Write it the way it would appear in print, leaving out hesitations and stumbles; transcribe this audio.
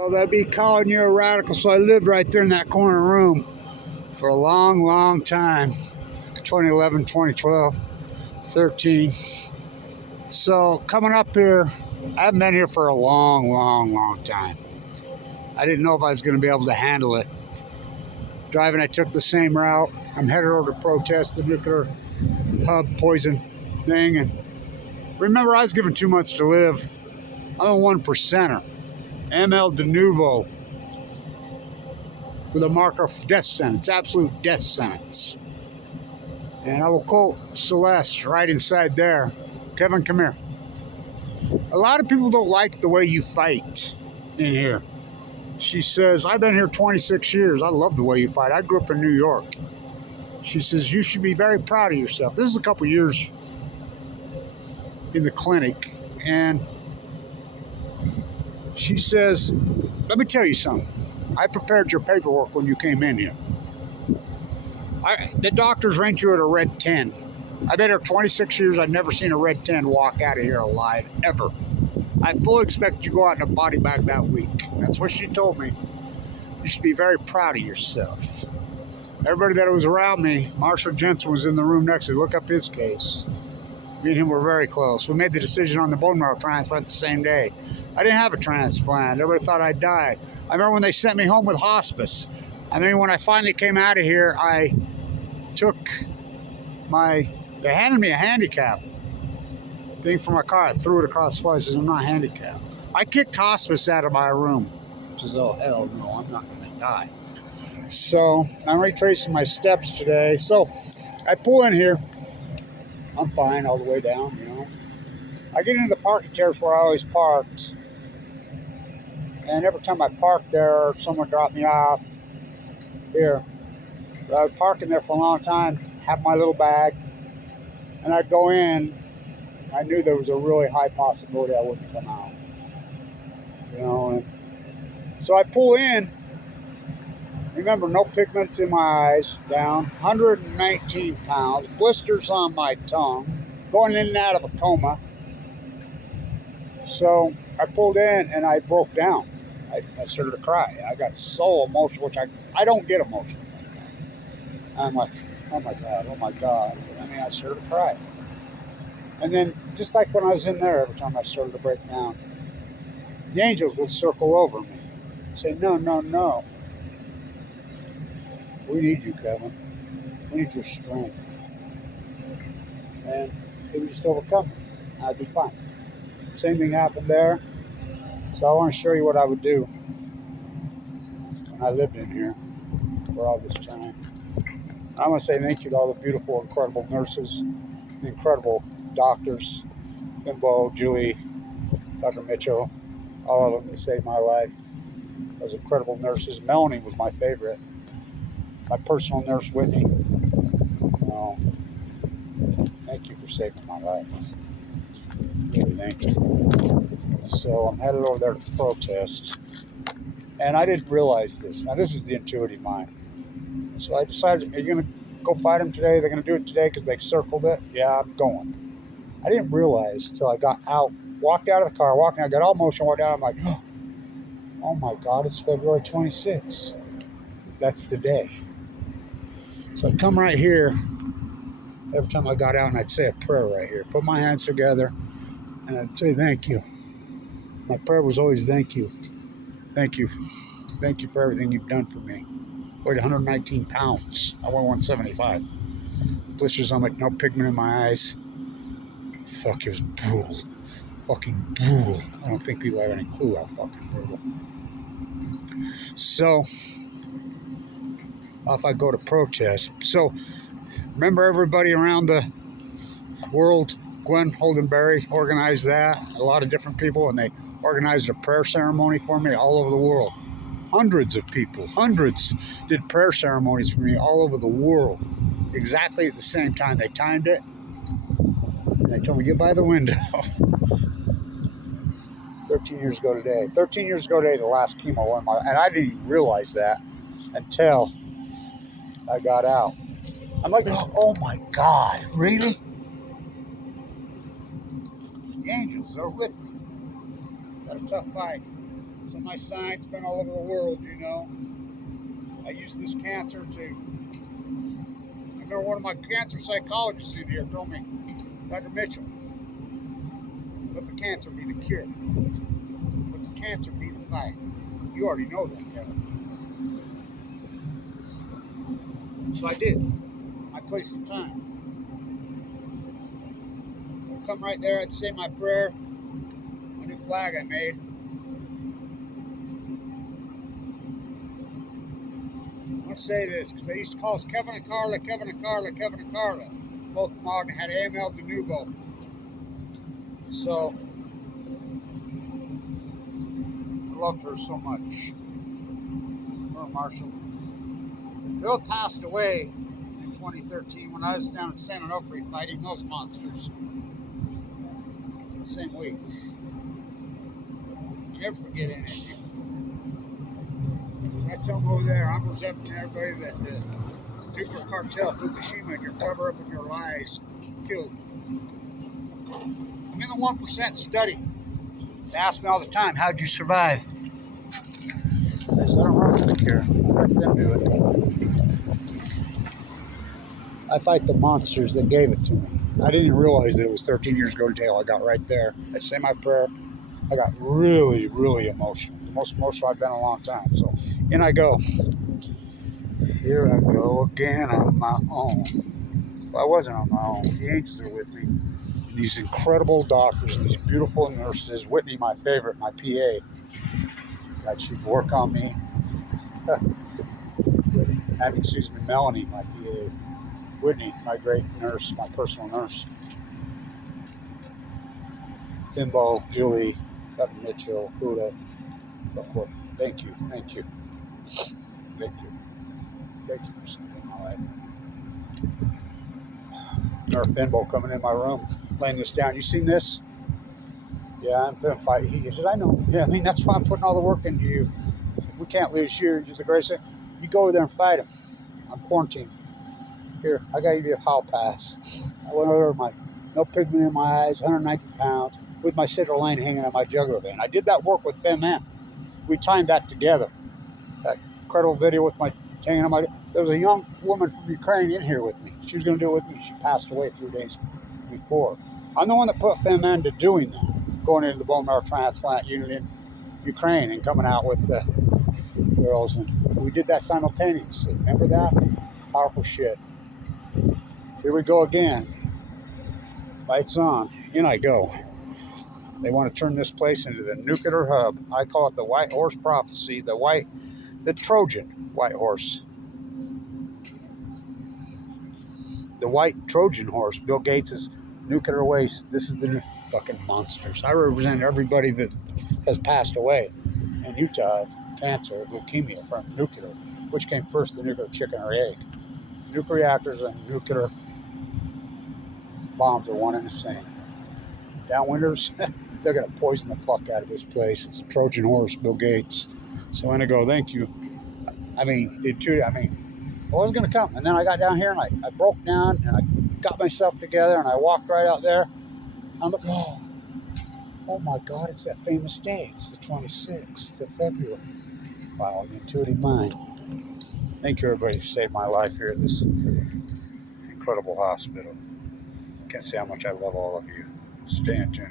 So they'd be calling you a radical. So I lived right there in that corner room for a long, long time. 2011, 2012, 13. So coming up here, I haven't been here for a long, long, long time. I didn't know if I was going to be able to handle it. Driving, I took the same route. I'm headed over to protest the nuclear hub poison thing. And remember, I was given 2 months to live. I'm a 1%er. AML de novo. With a marker of death sentence, absolute death sentence. And I will quote Celeste right inside there. Kevin, come here. A lot of people don't like the way you fight in here. She says, I've been here 26 years. I love the way you fight. I grew up in New York. She says, you should be very proud of yourself. This is a couple years in the clinic. And she says, let me tell you something. I prepared your paperwork when you came in here. The doctors rank you at a red 10. I've been here 26 years. I've never seen a red 10 walk out of here alive, ever. I fully expect you to go out in a body bag that week. That's what she told me. You should be very proud of yourself. Everybody that was around me, Marshall Jensen was in the room next to me. Look up his case. Me and him were very close. We made the decision on the bone marrow transplant the same day. I didn't have a transplant. Everybody thought I died. I remember when they sent me home with hospice. I mean, when I finally came out of here, I took they handed me a handicap thing for my car. I threw it across the floor. I says, I'm not handicapped. I kicked hospice out of my room. I says, oh, hell no, I'm not going to die. So I'm retracing my steps today. So I pull in here. I'm fine all the way down, you know. I get into the parking chairs where I always parked. And every time I parked there, someone dropped me off here. But I was parking there for a long time, have my little bag, and I'd go in. I knew there was a really high possibility I wouldn't come out. You know, and so I pull in. Remember, no pigments in my eyes, down, 119 pounds, blisters on my tongue, going in and out of a coma. So I pulled in and I broke down. I started to cry. I got so emotional, which I don't get emotional like that. I'm like, oh my God, oh my God. I mean, I started to cry. And then, just like when I was in there, every time I started to break down, the angels would circle over me and say, no, no, no. We need you, Kevin. We need your strength. And it would just overcome me. I'd be fine. Same thing happened there. So I want to show you what I would do when I lived in here for all this time. I want to say thank you to all the beautiful, incredible nurses, the incredible doctors, Bimbo, Julie, Dr. Mitchell, all of them that saved my life. Those incredible nurses. Melanie was my favorite. My personal nurse, Whitney. Thank you for saving my life. Really, thank you. So I'm headed over there to protest. And I didn't realize this. Now, this is the intuitive mind. So I decided, are you going to go fight them today? They're going to do it today because they circled it? Yeah, I'm going. I didn't realize till I got out, walked out of the car, walking out, got all emotional, walked out. I'm like, oh my God, it's February 26th. That's the day. So I'd come right here every time I got out and I'd say a prayer right here. Put my hands together and I'd say thank you. My prayer was always thank you. Thank you. Thank you for everything you've done for me. Weighed 119 pounds. I weigh 175. Blisters on my, no pigment in my eyes. Fuck, it was brutal. Fucking brutal. I don't think people have any clue how fucking brutal. So, off I go to protest. So, remember everybody around the world, Gwen Holdenberry organized that, a lot of different people, and they organized a prayer ceremony for me all over the world. Hundreds of people, hundreds did prayer ceremonies for me all over the world, exactly at the same time. They timed it, and they told me, get by the window. 13 years ago today. 13 years ago today, the last chemo went and I didn't even realize that until I got out. I'm like, oh my God, really? The angels are with me. Got a tough fight. So my sign's been all over the world, you know. I use this cancer to... I remember one of my cancer psychologists in here told me, Dr. Mitchell, let the cancer be the cure. Let the cancer be the fight. You already know that, Kevin. So I did. I placed some time. I'd come right there, I'd say my prayer, my new flag I made. I want to say this because they used to call us Kevin and Carla, Kevin and Carla, Kevin and Carla. Both of them all had AML de novo. So I loved her so much. Her and Marshall. They both passed away in 2013 when I was down in San Onofre fighting those monsters. The same week. You never forget anything. I tell them over there, I'm representing everybody that the nuclear cartel, Fukushima, and your cover up of your lies killed. I'm in the 1% study. They ask me all the time, how'd you survive? I said, I don't really care. Let them do it. I fight the monsters that gave it to me. I didn't even realize that it was 13 years ago until I got right there. I say my prayer. I got really, really emotional. The most emotional I've been in a long time. So in I go. Here I go again on my own. Well, I wasn't on my own. The angels are with me. These incredible doctors and these beautiful nurses. Whitney, my favorite, my PA. God, she'd work on me. Excuse me, Melanie, my PA. Whitney, my great nurse, my personal nurse. Fimbo, Julie, Dr. Mitchell, Huda, so forth. Thank you, thank you, thank you. Thank you for saving my life. Nurse Fimbo coming in my room, laying this down. You seen this? Yeah, I'm going to fight. He says, I know. Yeah, I mean, that's why I'm putting all the work into you. We can't lose you. You're the greatest. You go over there and fight him. I'm quarantined. Here, I got to give you a hall pass. I went over my no pigment in my eyes, 190 pounds, with my citrulline hanging on my jugular vein. I did that work with FemM. We timed that together. That incredible video with my hanging on my... There was a young woman from Ukraine in here with me. She was going to do it with me. She passed away 3 days before. I'm the one that put FemM to doing that, going into the bone marrow transplant unit in Ukraine and coming out with the girls. And we did that simultaneously. Remember that? Powerful shit. Here we go again. Fight's on. In I go. They want to turn this place into the nuclear hub. I call it the White Horse Prophecy, the Trojan White Horse. The White Trojan Horse, Bill Gates' nuclear waste. This is the new fucking monsters. I represent everybody that has passed away in Utah of cancer, of leukemia from nuclear. Which came first, the nuclear chicken or egg? Nuclear reactors and nuclear bombs are one and the same. Downwinders, they're going to poison the fuck out of this place. It's a Trojan horse, Bill Gates. So I'm going to go, thank you. I mean, I wasn't going to come. And then I got down here and I broke down and I got myself together and I walked right out there. I'm like, oh my God, it's that famous day. It's the 26th of February. Wow, the intuitive mind. Thank you, everybody, who saved my life here at this incredible hospital. Can't say how much I love all of you. Stay in tune.